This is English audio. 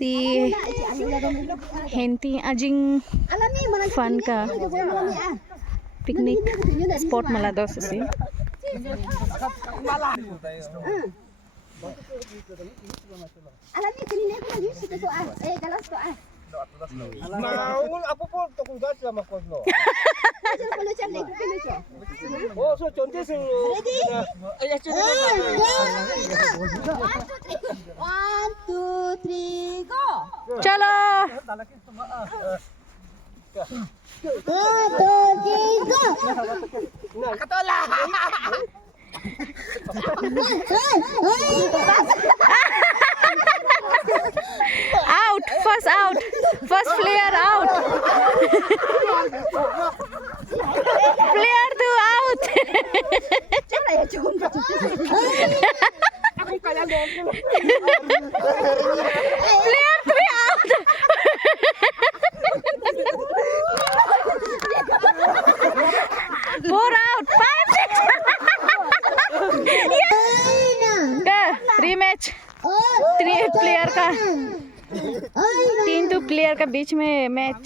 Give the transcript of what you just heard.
si Henti ajing fun ka picnic spot mala dos si Naul apa pun tokong gas sama koslo. Oh, so contoh sing. Ready? 1, 2, 3, go. chalo 1, 2, 3, go. Katola. out first player out player 2 out player 3 out 4 out 5 6 rematch 3 player का 3 player का बीच में match